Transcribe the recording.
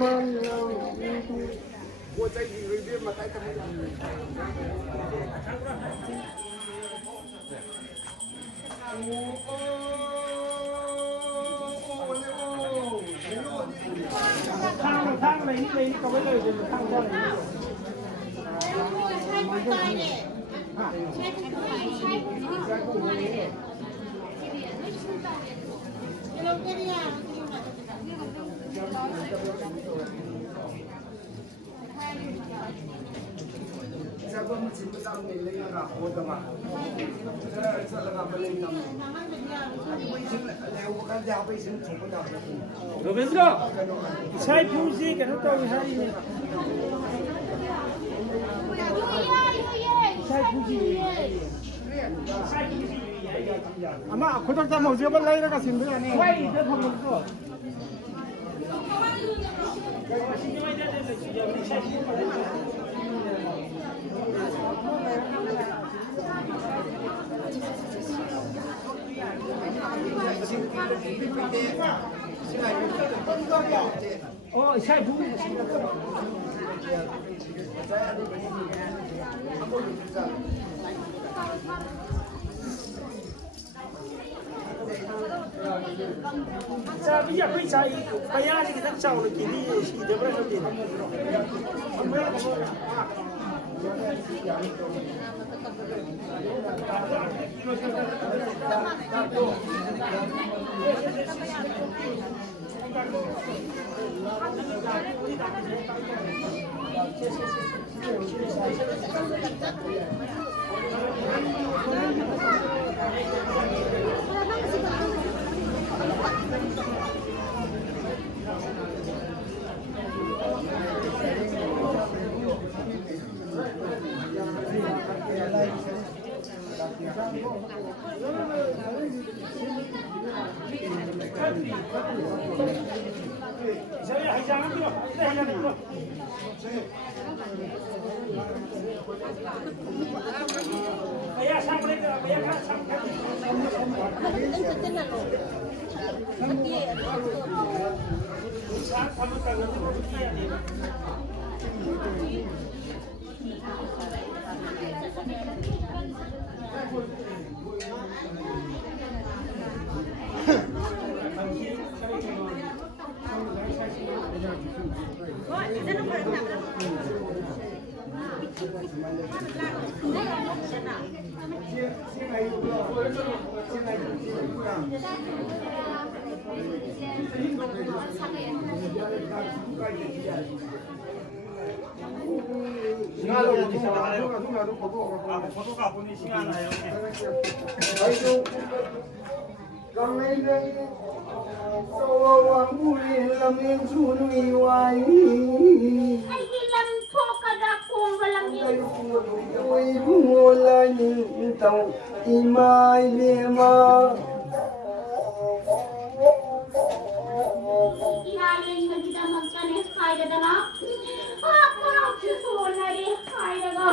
thang này có cái lời gì thang cho nàyใช่ผู้ชายเนี่ยใช่ผู้ชายใช่ผู้ชายเราแค่นี้อ่ะSabon cinta milik anak kota mah. Saya nak beli nama. Lewu kan dia apa isin cukup dah. 로베스가 차이 풍시 계속하고 하이네 차이 풍시 아마 고등자 모집을 나이가 신도 아니 와이 저 방법도 신경이 돼야 되는데 진짜 우리 차이 잘 보고 자, bây giờ bây giờ bây giờ thì cái cháu nó chỉ đi chỉ được bao nhiêu tiền? 포도가 보니 시간나요. 강내내 소왕물이 laming sunuy wai. Ay ilang po kada kung walang yun. Uy mula nintang imay lima. Inaling na kita magkanis kaya na. Ako na si Sona rin kaya na.